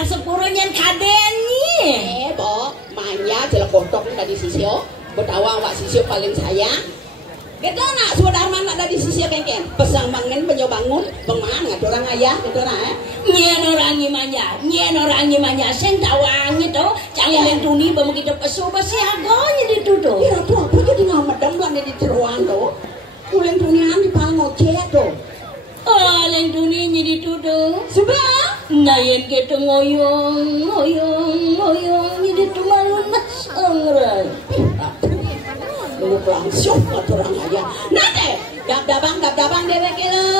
Yang sepuro nyen kadenyi. Bo, manya jelek kotok tadi sisio. Betawang wak sisio paling sayang. Gitu nak saudara mana ada di sisi kengken pesang bangun penyobangun pengan nggak orang ayah gitu nak nyen orang manya sing tawang itu jangan yang tuni bamu kita pesu basi harganya dituduh ya tuh apa jadi ngamadam belanda di teruang tuh kulen tunian di palmoce tuh oh leng tuni ini dituduh sebab nayen kita ngoyong jadi tuh malu nasangrai belum langsung atau orang ayah nanti dab-dabang dewek kilo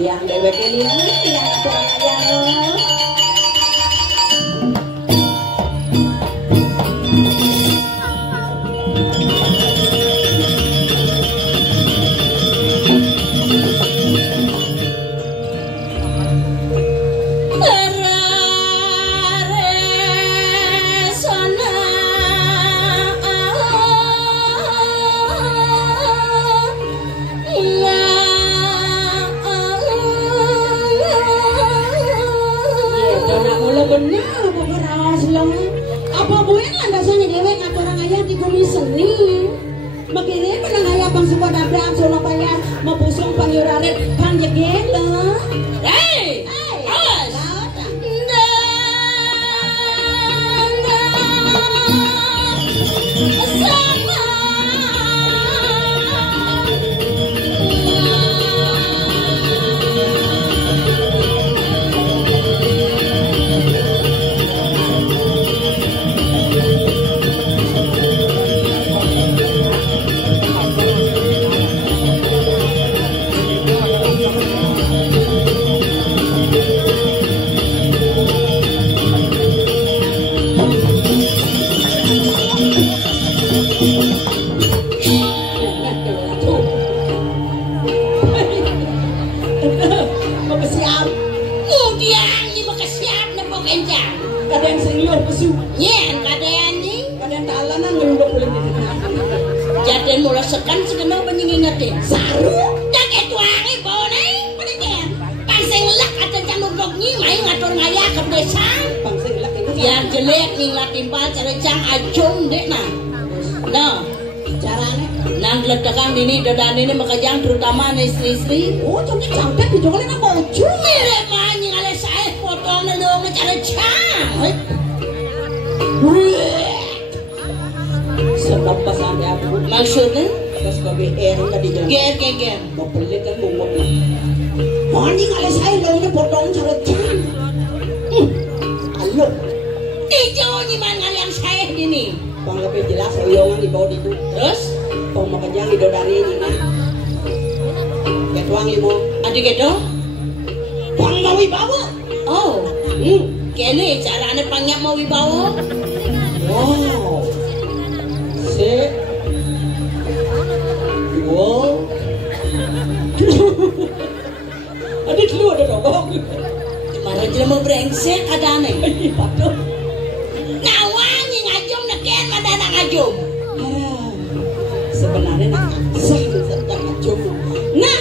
yang dewek kilo yang atau orang ayah terutama istri-istri. Oh, tapi sampai dijokolin apa baju? Mirip manyi ale saya potongnya dong cara cang. Sebab pas sampai aku maksudnya pas KBR tadi jalan. Ger. Mau pelit kan mau ngopi. Manyi ale saya dongnya potong cara cang. Ayo. Ijo ni mana yang saya ini? Bang lebih jelas oyongan di bawah itu. Terus? Bang makanya didodari ini nah. Ketuang limo. Adik itu? Bang mau wibawa. Oh. Kene carane pangyak mau wibawa. Wow. Se. Wow. Adik lu ada dong. Malah jelema brengsek adane. Patuh. Nawangi ngajum neken madana ngajum. Sebenarnya nak sing serta ngajum. Nah,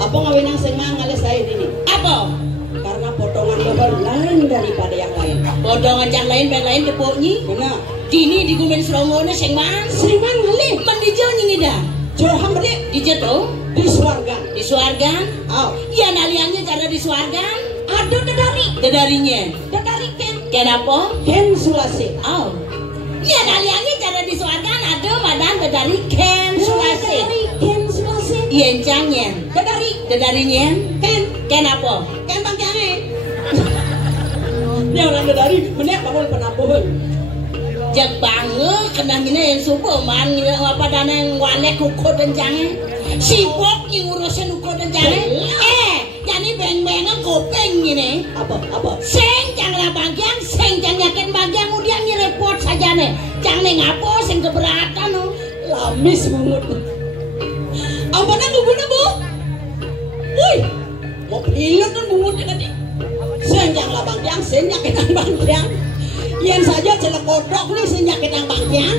apa ngawinang sengang ngales saya ini? Apa? Karena potongan lebar lain daripada yang lain. Potongan yang lain tepuknya. Benar. Dini digumen serongone sengman. Sengman ngalih. Mandijo nyingida. Johan beli di jatuh di suarga. Di suarga? Oh. Ya naliannya cara di suarga? Ada Dedarinya. Dedari Ken. Kenapa? Ken Sulase. Oh. Ya naliannya cara di suarga ada madan dedari Ken Sulase. Dedari Ken Sulase. Yencangnya. Dedarinya. Kenapa? Ken bangkane. Dia orang dedari menek bangun penampuhan. Jak banget kenangnya yang subuh man apa dana yang walek ukur dan jangan sibuk ngurusin ukur dan jangan jadi beng-bengan kopeng ini apa seng jangan bagian seng jangan yakin bagian udah repot saja nih jangan ngapo seng keberatan lamis banget nanti. Senjang lah Bang Tiang, senjak kita Bang Tiang. Yen saja celek kodok nih senjak kita Bang Tiang.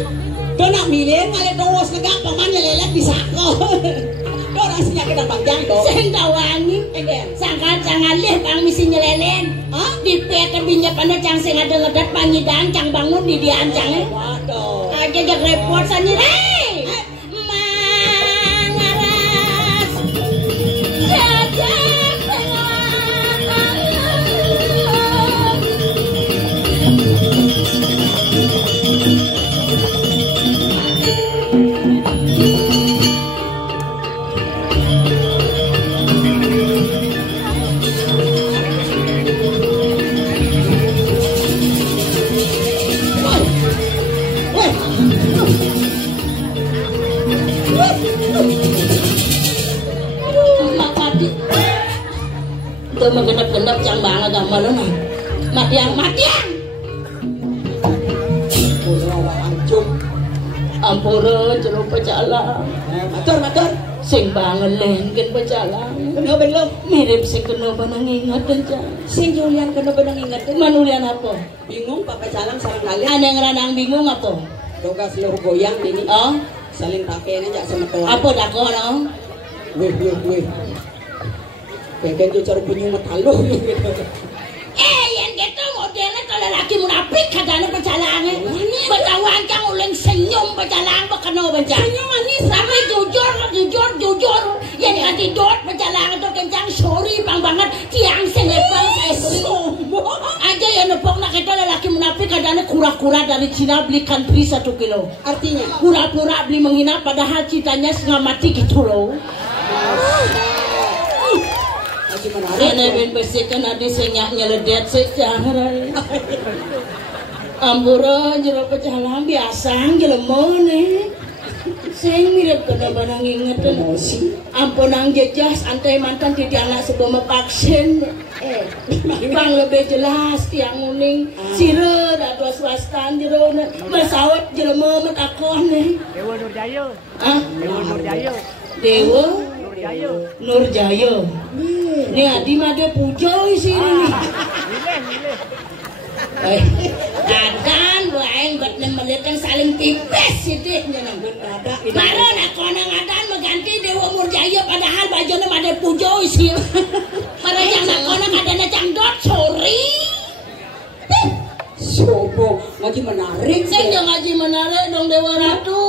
Donak milih ngale terus negak paman lelet bisa kok. Orang senjak kita Bang Tiang dong. Sing tawangi. Sangkan jangan lih Bang misi nyelelen. Di pet binya pada cang sing ada ngedat pangidan cang bangun di diancang. Waduh. Aja jak repot sendiri. Menggenap-genap cang banget gambar lo nah matiang ampura jeruk pecalang Matur sing banget lengken pecalang kenapa lo mirip sing kena benang ingat dan sing Julian kena benang ingat manulian apa bingung Papa Calang sarang kalian ada yang ranang bingung apa doga seluruh goyang ini oh saling pakai aja sama tuan apa dako no weh kayak gitu cara bunyi mataluh gitu. Yang gitu modelnya kalau laki munafik katanya pecalangan. Betawan kang uleng senyum pecalang bekeno bencang. Senyum manis sampai jujur. Yang ganti dot pecalangan tuh kencang sorry bang banget tiang senepal saya sombong. Aja yang nepok nak kita laki munafik katanya kura-kura dari Cina belikan beli 1 kilo. Artinya kura-kura beli menghina padahal citanya setengah mati gitu loh. Rene ben besikan adi senyak nyeledet secara ampura jero pecalang biasa jelemone sing mirip kena banang ingetan ampun ang jejas antai mantan tidak anak sebuah mepaksin bang lebih jelas tiang uning sire datu swastan jero bersawat jelema metakon Dewa Nurjaya Dewa Nurjaya nih adi mah dia pujo isi ini adan baeng buat nemelikan saling tipes sih baru nak konang adan mengganti Dewa Nurjaya padahal bajunya ada pujo isi pada jangan konang adanya cangdot sorry sobo ngaji menarik sing ngaji menarik dong Dewa Ratu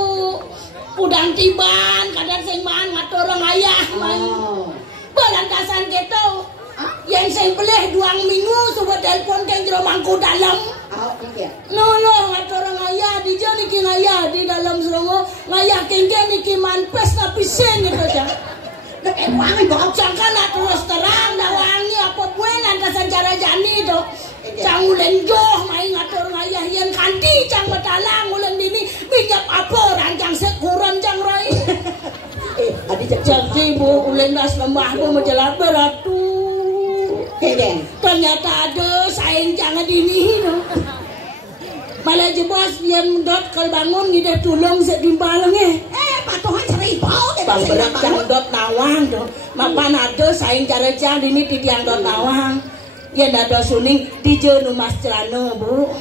udang tiban kadang sing man ngatur orang ayah belantasan gitu yang saya beli 2 minggu coba telepon ke jero mangku dalam no ngatur orang ayah di jauh niki ngayah di dalam serongo ngayah kengke niki manpes tapi sen gitu aja wangi kok jangka nak terus terang dah wangi apa buat lantasan cara jani itu cang ulen joh main ngatur ngayah yang kanti cang betalang ulen dini bijak apa rancang sekuran cang rai jadi bu ulen das lembah bu menjelat beratu ternyata ada saing jangan dini malah jebos yang dot kalau bangun ngide tulung sedimbalengnya patuhan cerai bau bang berak cang dot nawang dong mapan ada saing cara cang dini titiang dot nawang ya ada suning di jenu mas celana bu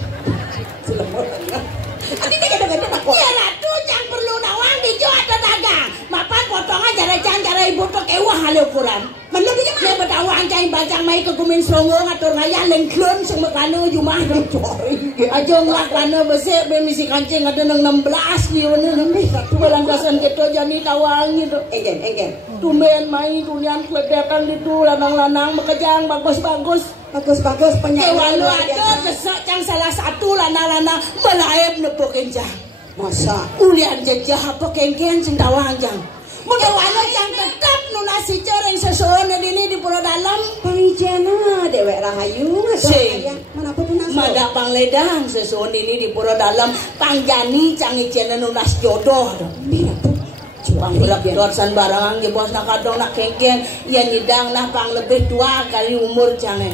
ya ratu cang perlu nawang di jo ada dagang mapan potongan cara cang cara ibu tuh kewah hal ukuran menurutnya mah ya betawang cang bacang mai ke kumin songo ngatur ngaya lengklun semua kanu jumah aja ngelak kanu besek bemisi kancing ada nang 16 di mana nanti satu landasan kita jani tawang gitu egen tumen mai tulian keledakan itu lanang-lanang bekejang bagus-bagus penyanyi walu ada besok cang salah satu lanang-lanang melaib nepuk kenjang masa ulian jejah apa kengken cing tawang jang walu cang tetap nunasi cereng sesuatu dini di pulau dalam Pangjana dewek rahayu sing mana apa tuh madak pangledang sesuatu dini di pulau dalam pangjani cang ijena nunas jodoh pang bulak dorsan barang ge bos nak kadong nak kengken ya nyidang nah pang lebih tua kali umur jange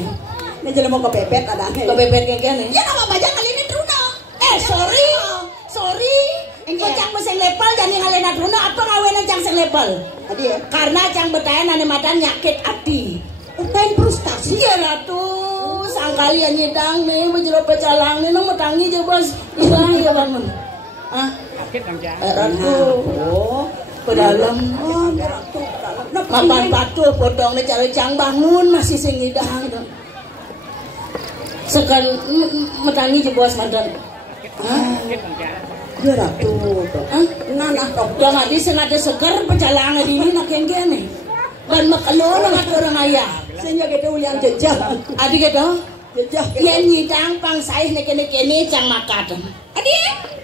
ini jadi mau kepepet ada kepepet kengken ya nama bajang kali ini Truna sorry kocang beseng lepal jadi ngalena Truna apa ngawena cang seng lepal tadi ya karena cang betayan ane madan nyakit hati main frustasi ya ratu sangkalian nyidang nih bejero pecalang nih nang metangi je bos ilang ya bangun ah ratu ke dalam ratu mapan patuh potong nih cari cang bangun masih sing nyidang sekan metangi je bos mantan ya ratu nanah dok udah ngadi sengaja segar pecalang di ini nak yang gini dan makaloro ngat orang ayah senya gede ulian jejak adi gitu jejak yang nyidang pang saih nekene cang makaten adi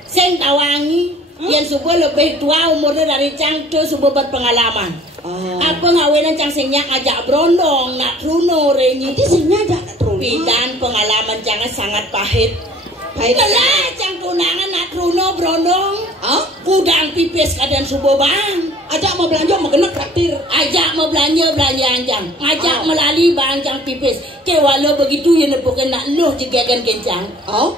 sen tawangi yang subuh lebih tua umurnya dari cang tuh subuh berpengalaman apa ngawenan cang singnya ajak brondong nak runo renyi itu senya ajak nak runo pidan pengalaman cang sangat pahit lah cang tunangan nak runo brondong kudang pipis kadang subuh bang ajak mau belanja mau kena traktir ajak mau belanja anjang ngajak melali bang cang pipis ke walau begitu ya nepukin nak loh jegagan kencang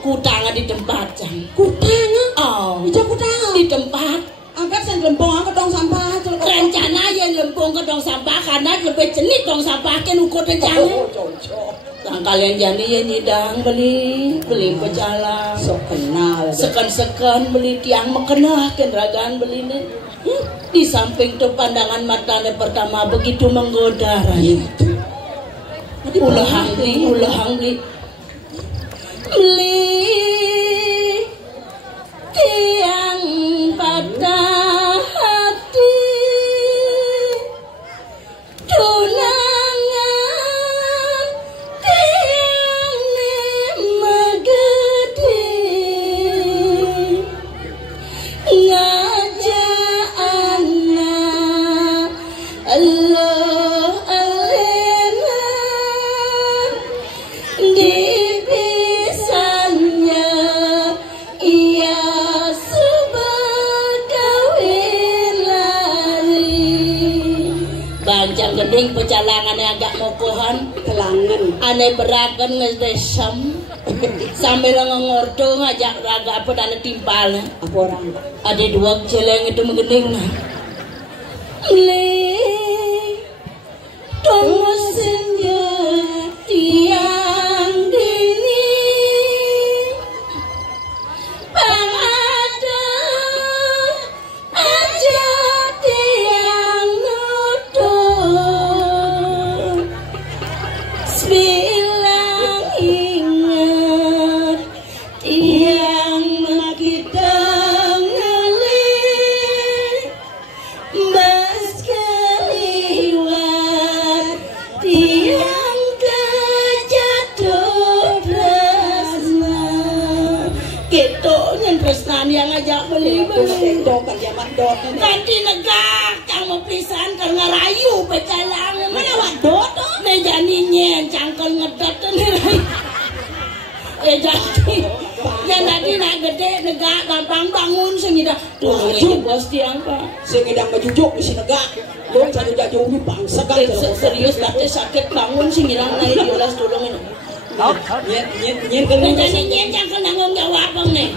kutangan di tempat cang kutangan ijak kutangan di tempat angkat sen lempong angkat tong sampah rencana yang lempong ke tong sampah karena lebih celik tong sampah kan ukur rencana Sang kalian jani ya nyidang beli pecalang sok kenal sekan beli tiang mekenah kenragaan beli nih di samping tuh pandangan matanya pertama begitu menggoda raya ulahang beli tiang patah hati tunangan tiang megede ngajak anak Allah alena dipisahnya ia bancang gending pecalangannya agak mokohan kelangan aneh beragan ngesdesem sambil ngordo ngajak raga apa dan timpalnya apa orang ada dua celeng itu menggending nah tunggu senja tiang dini bang ada aja tiang nutup bilang ingat tiang makita ngelik mas keliwat tiang kejatuh resna gitu yang resnan yang ngajak beli dokan zaman dot ganti negak cang mau pisan kan ngerayu pecalang mana wadot janinya cangkel ngedot jadi yang tadi nak gede negak gampang bangun sengida tuh bos tiang pak sengidang majujuk di sinegak lo satu jauh di bangsa kan serius tapi sakit bangun sengidang naik diolas tolong ini nyen janinya cangkel nanggung jawab bang nih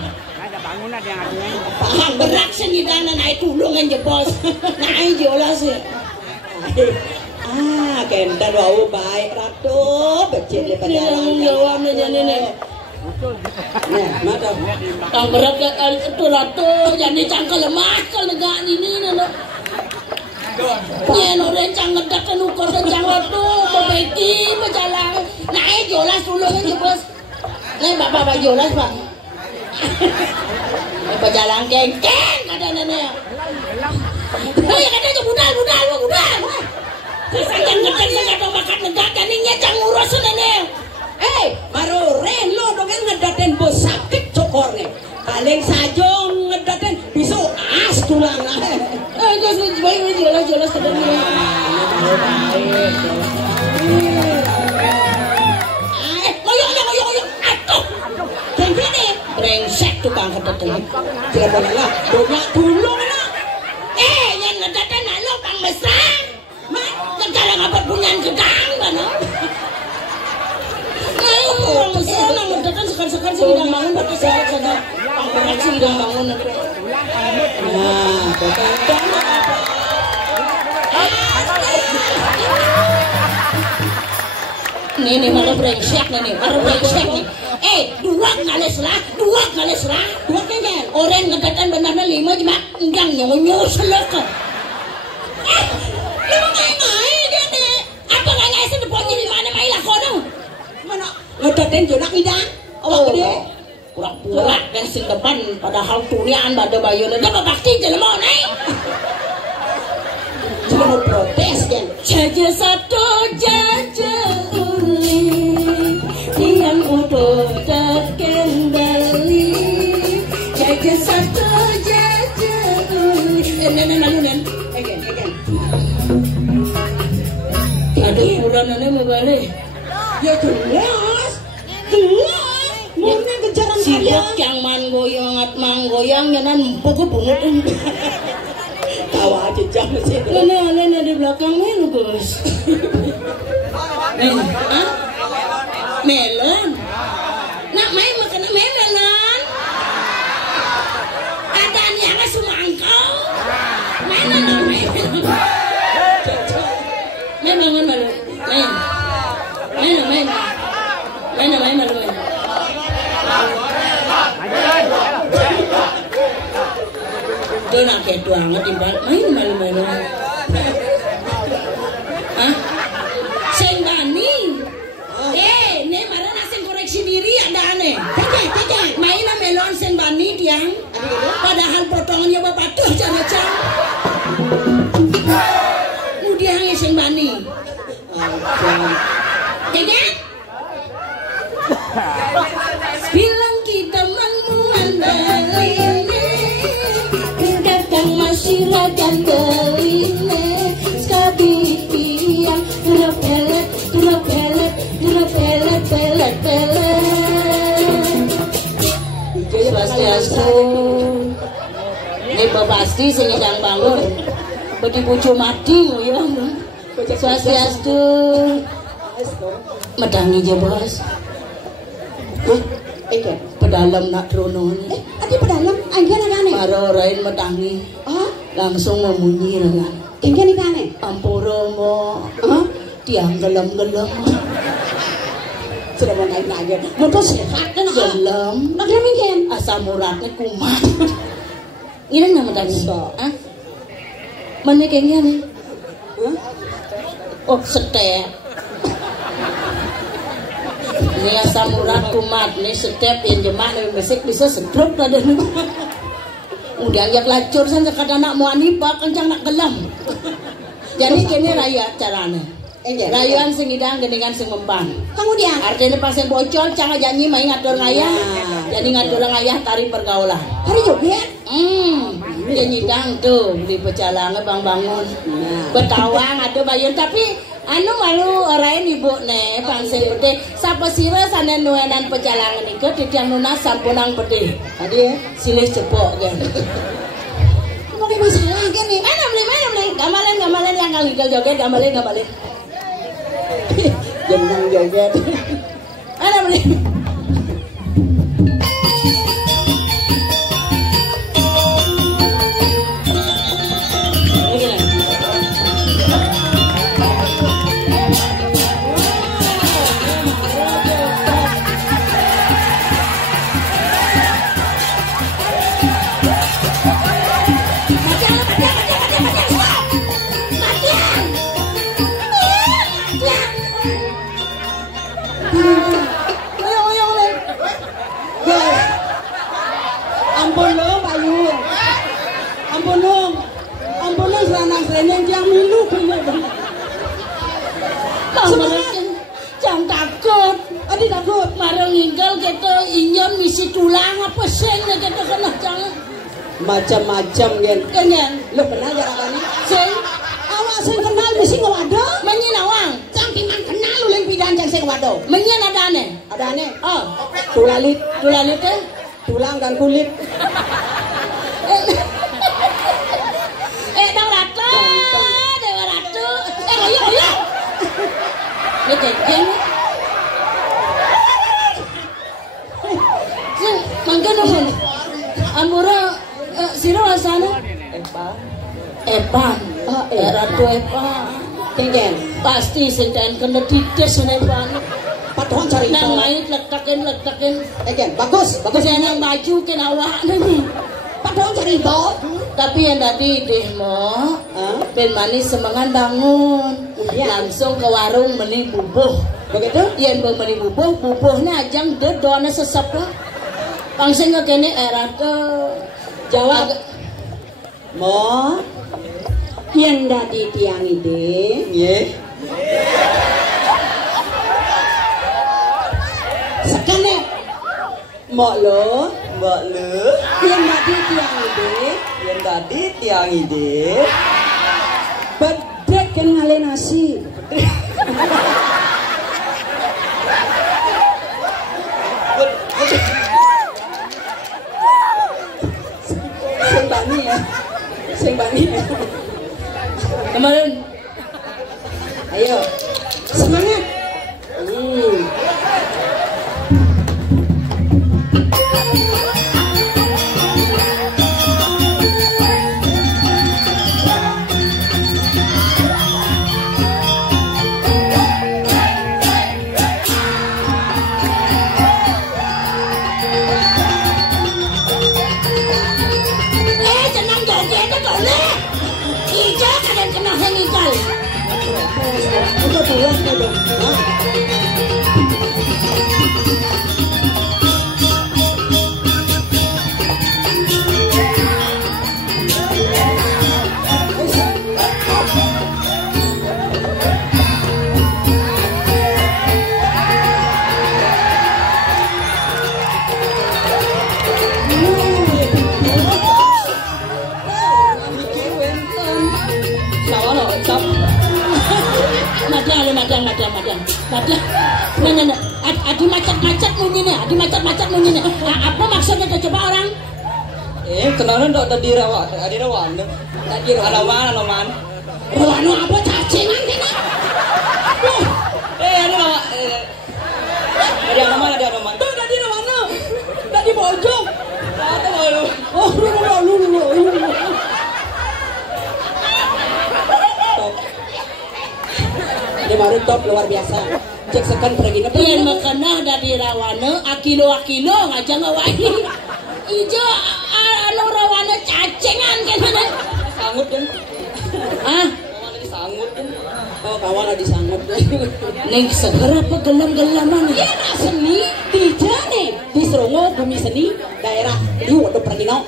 paham berat sengidang naik tulung aja bos naik diolas ya kenda wau baik ratu becet daripada yang jawabnya jadi nah mata tang berat itu ratu jadi cangkel lemah kalau negak ini nana nyen orang cangkel dekat ukur kencang ratu membeki berjalan naik jolas dulu aja bos naik bapak jolas bang berjalan kengkeng kata nenek oh ya katanya budal Sayang ngedek saya gak makan negak jadinya cang ngurus nenek. Baru relo dong ngedaten bos sakit cokornya. Paling saja ngedaten bisu as tulang. Jelas jelas sedang ini. Ngoyok. Atuh. Gini. Brengsek tukang kedaten. Jangan lah. Banyak tulung lah. Yang ngedaten lo pang mesra. Kalau ngapa punyan gedang mana? Orang mesra nang ngedaten sekan-sekan sih udah bangun pakai sekat-sekat. Pangperak sih udah bangun. Nah, Nih malah brengsek nih. Dua kali serah. Dua kan. Orang ngetetan benarnya 5 cuma enggak nyonyo selek. Lu ngai gede. Apa ngai sih deponnya di mana mai lah kono? Mana ngetetan jonak idang. Awak gede. Pura-pura dan sing depan padahal tunian pada bayuna da bakti jelema nai. Jelema protes kan. Jaja satu jaja uli. Yang udah terkendali. Jaja satu jaja uli. Nen. Egen. Ada puranannya mau balik. Ya jelas. Mungkin kejaran sibuk yang manggoyang nyanan pokok bungut. Tawa aja jam sih. Mana di belakangnya lu bos. Melon. Nak main makan melon. Ada yang sumangkau. Mana nak main melon. Main malu. Main malu. Dia nak ketu banget timbal. Main malu. Hah? Sing bani. Ne marah nasi koreksi diri ada aneh. Tidak. Main melon sing bani tiang. Padahal potongannya bapak tuh cara-cara. Kemudian sing bani. Tidak? Bilang kita mengandalkan datang masyarakat keline skabipiang pelet Swastiastu. Ini pasti senyidang bangun. Bedi bojo mati ya. Swastiastu. Medangi je bos. Pedalam nak trono ni. Adi pedalam, angin agane. Maro rain medangi. Langsung memunyi lah. Ingin agane. Ampura mo. Tiang gelem. Sudah mau naik aja. Motor sehat kan gelem. Nak mungkin. Asam uratnya kumat. Ini nama medangi so. Mana kayaknya nih? Oh setep. Ini asam urat kumat, ini setiap yang jemaah lebih besik bisa sedruk pada nih. Udah yang lacur saja kata anak mau anipa kencang nak gelam. Jadi kini raya caranya. Rayuan sing idang geningan sing mempan. Kemudian artinya pas yang bocor canggah janji main ngatur ngayah. Jadi ngatur ngayah tari pergaulan. Hari juga. Dia nyidang tuh di pecalangan bangun. Betawang ada bayun tapi anu malu orang ibu ne pangse pede sapa sira sanen nuenan pecalangan iku ditiang nunas sampunang pede. Tadi silih cepok kan. Mungkin masalah kan nih. Mana beli gamalan yang ngaligal joget gamalan. Jangan joget. Mana beli. Ampun lo seranang seneng yang milu punya. Jangan takut. Adi takut. Marang ninggal kita inyon misi tulang apa seng kita kena jangan. Macam-macam kan. Kenyan. Lo pernah jarak kali? Seng. Awak seng kenal misi ngawado. Menyen awang. Cangkiman kenal lu yang bidan jang seng ngawado. Menyen ada aneh. Ada aneh. Oh. Tulalit. Tulalit kan? Tulang dan kulit. Dewa Ratu. Oyo. Ini kejeng. Mangga dong. Amura sira wasana. Epan. Ratu Epan. Kengken. Pasti senten kena dides nang banget. Padahal cari Nang main letakin. Kengken, bagus. Nang baju ken awak nang. Padahal cari itu. Tapi yang tadi demo, ben manis semangan bangun. Langsung ke warung beli bubuh. Begitu? Yen beli bubuhnya ajang dedone sesep lah. Langsung ke kene era ke Jawab. Mo. Yang tadi tiang ide. Nggih. Sekene. Mbok lo. Yang tadi tiang ide. Yang tadi tiang ide. Bedek kan ngale nasi. Sing bani ya. kemarin. Ayo. Semangat. Madang. Nah. Adi macet-macet munyinya. Apa maksudnya tuh coba orang? Kenalan dok tadi rawan. Anoman. Rawano apa cacingan kena? Ada anoman. Tuh tadi Rawano. Tadi bojong. Tahu. Oh, lu. Dia baru top luar biasa. Cek sekan pergi nepi. Yang makana dari Rawana akilo ngajak ngawahi. Ijo anu Rawana cacingan kan. Sangut kan? Kawan disangut kan? Oh, kawan lagi sangut. Neng segera apa gelam-gelaman. Iya nak seni di jane di Serongo Bumi Seni daerah di Waduk Pergino.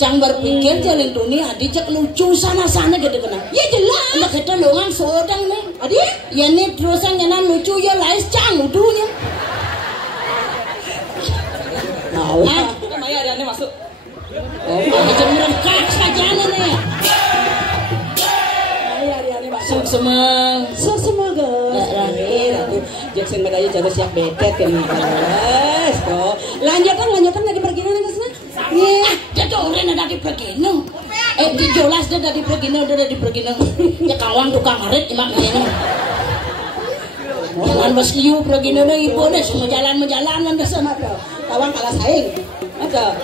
Cang berpikir jalan dunia adi cek lucu sana gitu kena. Ya jelas. Anak kita longan sodang nih. Adi? Ya nih terusan nyanan lucu ya lais cang ludunya. Mau. Kan Maya ada masuk. Oh, kecemburan kak saja nih. Hari-hari masuk. Semang. Semoga. Jackson medaya jadi siap betet kan. Yes, kok. Lanjutkan lagi pergi nang kesana. Iya, dia tuh orang ada di Pergino. Di jelas dia dari Pergino, Ya kawan tukang ngarit, emak kayaknya. Jangan bos liu Pergino nih ibu nih, semua jalan-jalan ke sana. Kawan kalah saing. Ada.